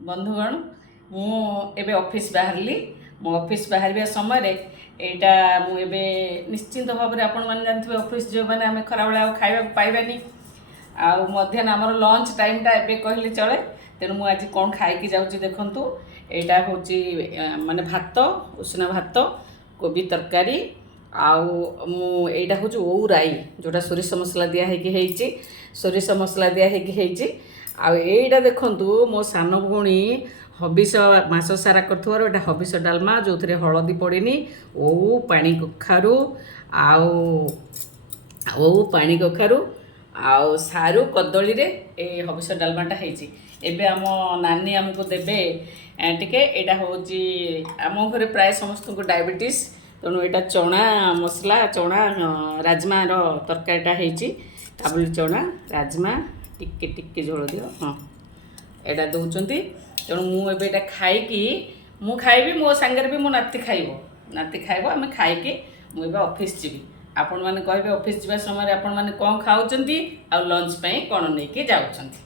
बंधुगण मु एबे ऑफिस बाहरली मो ऑफिस बाहर समय एटा मु एबे निश्चिंत भाव में आपण मैंने जानते ऑफिस जो मैंने आम खरा बेला खावा पाइबानी आउ मध्याह्न आमर लंच टाइमटा एबे कहले चले तेणु मुझे आज कौन खाई जाऊँगी देखु यहाँ हूँ माने भात उषना भात कोबी तरकारी आईटा हूँ ओऊ राई जोटा सोरिष मसला दिखाई सोरिष मसला दिखाई आईटा देखु मो सान भौणी हबिष मास सारा कर हबिष डालमा जो थे हलदी पड़ेनी ओऊ पानी कखारू ओऊ पानी कखारू आउ सारू कदली रे ए हबिष डालमाटा होती एबे आम नानी आमको देबे टिके एटा होची आम घरे प्राय समस्त को डायबिटीज तेणु यहाँ चना मसला चना राजमा तरकारीटा होती काबुली चना राजमा टिके टिके झोल दियो हाँ एटा दौरान तेणु मुझे खाई मु खाइबी मो सांगे भी मो नाती खाइब आम खाई मुझे ऑफिस जीवी आपण मैंने कहे ऑफिस जावा समय आपण मैंने कौन खाऊँ आ लंच कौन नहीं जाऊँ।